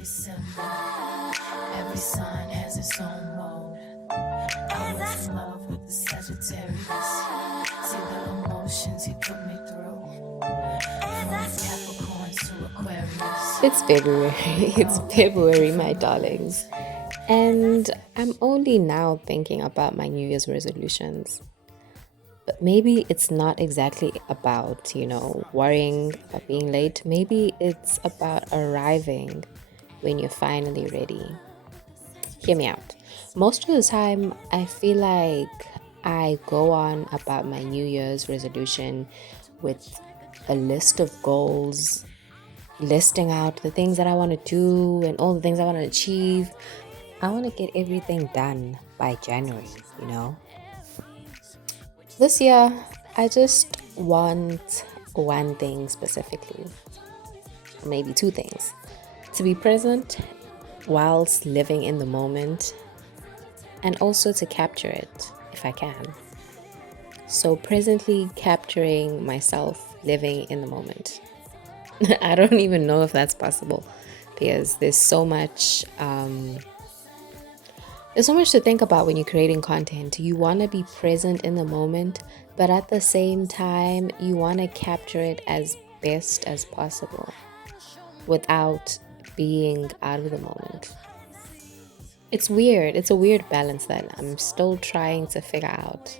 December. Every sign has its own mode. I was in love with the Sagittarius. See the emotions he put me through. From Capricorn to Aquarius. It's February. It's February, my darlings. And I'm only now thinking about my New Year's resolutions. But maybe it's not exactly about, worrying about being late. Maybe it's about arriving when you're finally ready. Hear me out. Most of the time, I feel like I go on about my New Year's resolution with a list of goals, listing out the things that I want to do and all the things I want to achieve. I want to get everything done by January. This year, I just want one thing specifically, maybe two things: to be present whilst living in the moment, and also to capture it if I can. So, presently capturing myself living in the moment. I don't even know if that's possible because there's so much to think about when you're creating content. You want to be present in the moment, but at the same time you want to capture it as best as possible without being out of the moment. It's weird. It's a weird balance that I'm still trying to figure out.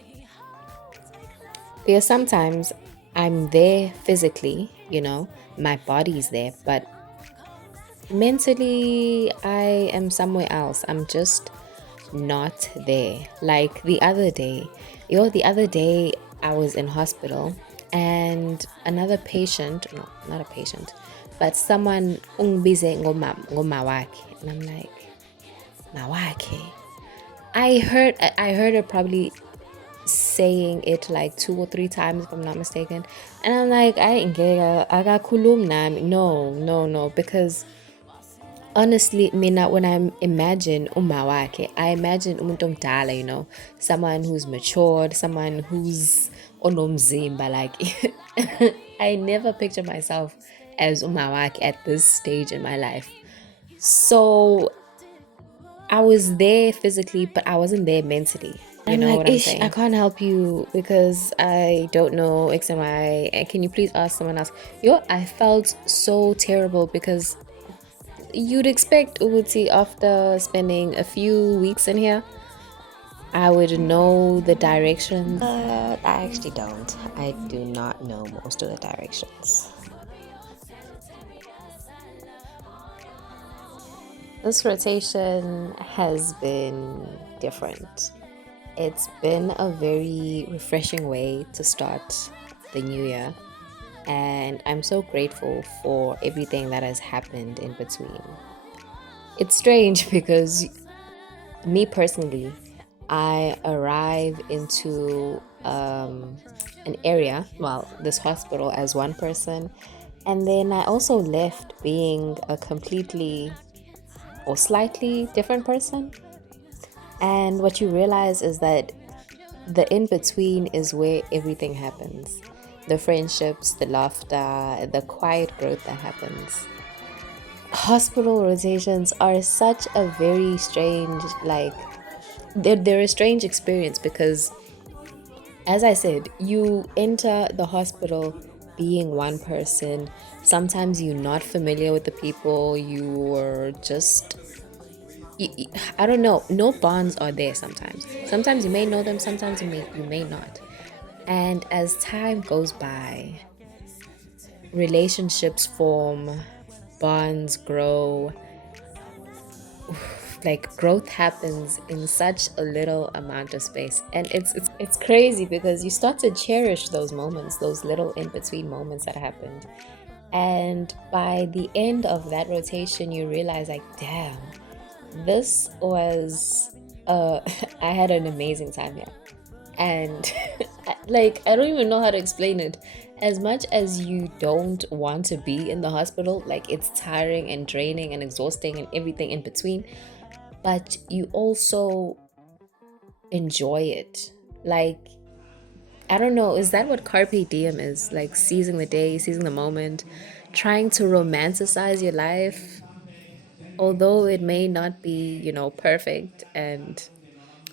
Because sometimes I'm there physically, my body's there, but mentally I am somewhere else. I'm just not there. Like the other day, I was in hospital and another patient, no, not a patient, but someone ungibize ngoma wakhe, and I'm like, mawakhe. I heard her probably saying it like 2 or 3 times if I'm not mistaken, and I'm like, I got kulum nam. No, because honestly, mina, when I imagine umawake, I imagine umuntu omdala, someone who's matured, someone who's onomzimba. Like, I never picture myself as umawake at this stage in my life. So I was there physically, but I wasn't there mentally. You know what I'm saying? I can't help you because I don't know X and Y. And can you please ask someone else? I felt so terrible because you'd expect Uguti after spending a few weeks in here, I would know the directions. But I actually don't. I do not know most of the directions. This rotation has been different. It's been a very refreshing way to start the new year, and I'm so grateful for everything that has happened in between. It's strange because me personally, I arrive into an area, well, this hospital, as one person, and then I also left being a completely or slightly different person. And what you realize is that the in between is where everything happens: the friendships, the laughter, the quiet growth that happens. Hospital rotations are such a very strange, like, they're a strange experience because, as I said, you enter the hospital being one person. Sometimes you're not familiar with the people. You're just, I don't know. No bonds are there sometimes. Sometimes you may know them. Sometimes you may not. And as time goes by, relationships form, bonds grow. Like, growth happens in such a little amount of space, and it's crazy because you start to cherish those moments, those little in between moments that happened. And by the end of that rotation, you realize, like, damn, this was I had an amazing time here. And like, I don't even know how to explain it. As much as you don't want to be in the hospital, like, it's tiring and draining and exhausting and everything in between, but you also enjoy it. Like, I don't know, is that what carpe diem is? Like, seizing the day, seizing the moment, trying to romanticize your life? although it may not be, perfect and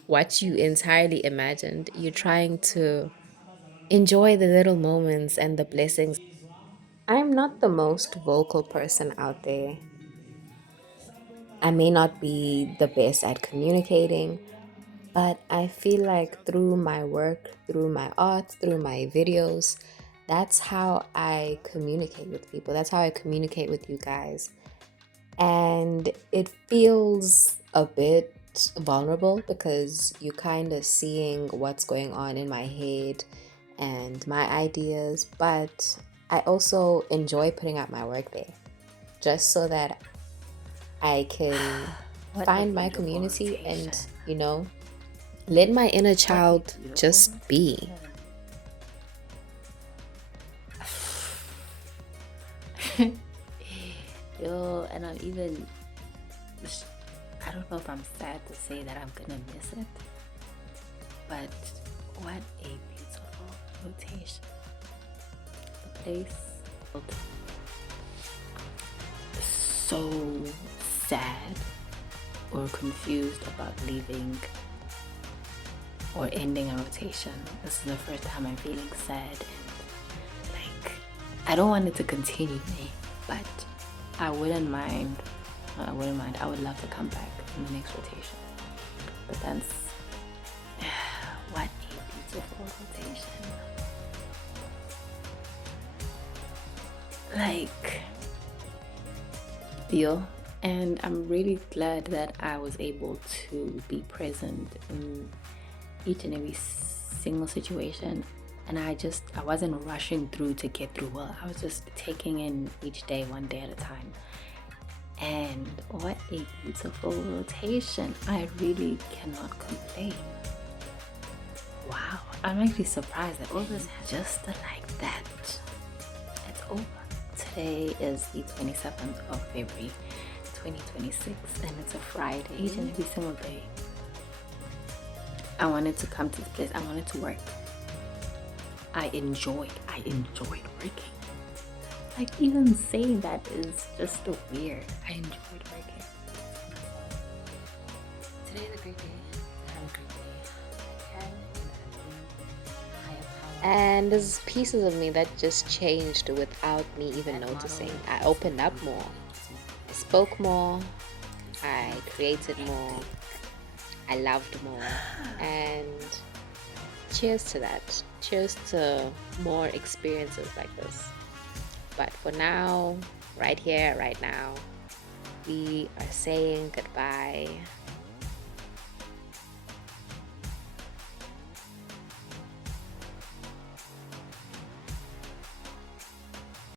what you entirely imagined, you're trying to enjoy the little moments and the blessings. I'm not the most vocal person out there. I may not be the best at communicating, but I feel like through my work, through my art, through my videos, that's how I communicate with people. That's how I communicate with you guys. And it feels a bit vulnerable because you're kind of seeing what's going on in my head and my ideas, but I also enjoy putting out my work there just so that I can What a find my beautiful community rotation. and, let my inner What a child beautiful just be. rotation. Yo, and I'm even, I don't know if I'm sad to say that I'm gonna miss it, but what a beautiful rotation. The place felt so sad or confused about leaving or ending a rotation. This is the first time I'm feeling sad, and like I don't want it to continue me, but I wouldn't mind. I wouldn't mind. I would love to come back in the next rotation. But that's what a beautiful rotation. Like, yo, and I'm really glad that I was able to be present in each and every single situation. And I wasn't rushing through to get through well. I was just taking in each day, one day at a time. And what a beautiful rotation. I really cannot complain. Wow, I'm actually surprised that all this just like that. It's over. Today is the 27th of February 2026, and it's a Friday. Each and every single day I wanted to come to this place. I wanted to work. I enjoyed working. Like, even saying that is just so weird. I enjoyed working. Today is a great day. Have a great day. I can imagine higher power. And there's pieces of me that just changed without me even noticing. I opened up more, I spoke more, I created more, I loved more. And cheers to that. Cheers to more experiences like this. But for now, right here, right now, we are saying goodbye